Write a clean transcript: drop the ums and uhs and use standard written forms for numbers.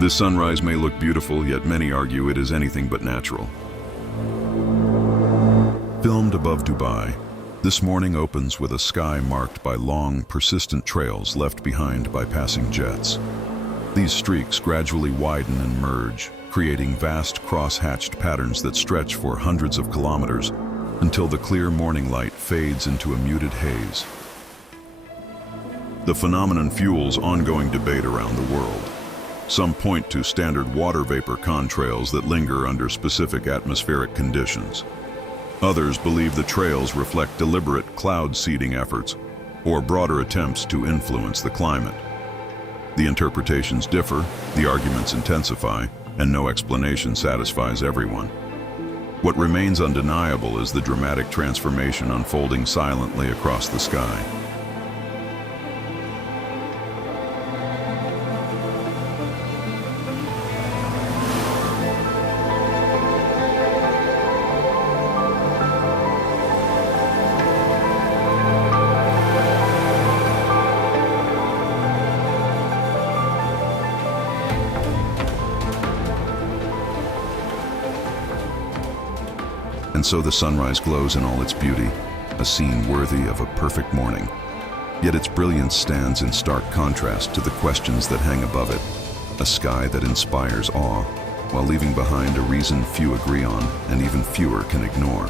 This sunrise may look beautiful, yet many argue it is anything but natural. Filmed above Dubai, this morning opens with a sky marked by long, persistent trails left behind by passing jets. These streaks gradually widen and merge, creating vast cross-hatched patterns that stretch for hundreds of kilometers until the clear morning light fades into a muted haze. The phenomenon fuels ongoing debate around the world. Some point to standard water vapor contrails that linger under specific atmospheric conditions. Others believe the trails reflect deliberate cloud seeding efforts or broader attempts to influence the climate. The interpretations differ, the arguments intensify, and no explanation satisfies everyone. What remains undeniable is the dramatic transformation unfolding silently across the sky. And so the sunrise glows in all its beauty, a scene worthy of a perfect morning. Yet its brilliance stands in stark contrast to the questions that hang above it, a sky that inspires awe, while leaving behind a reason few agree on and even fewer can ignore.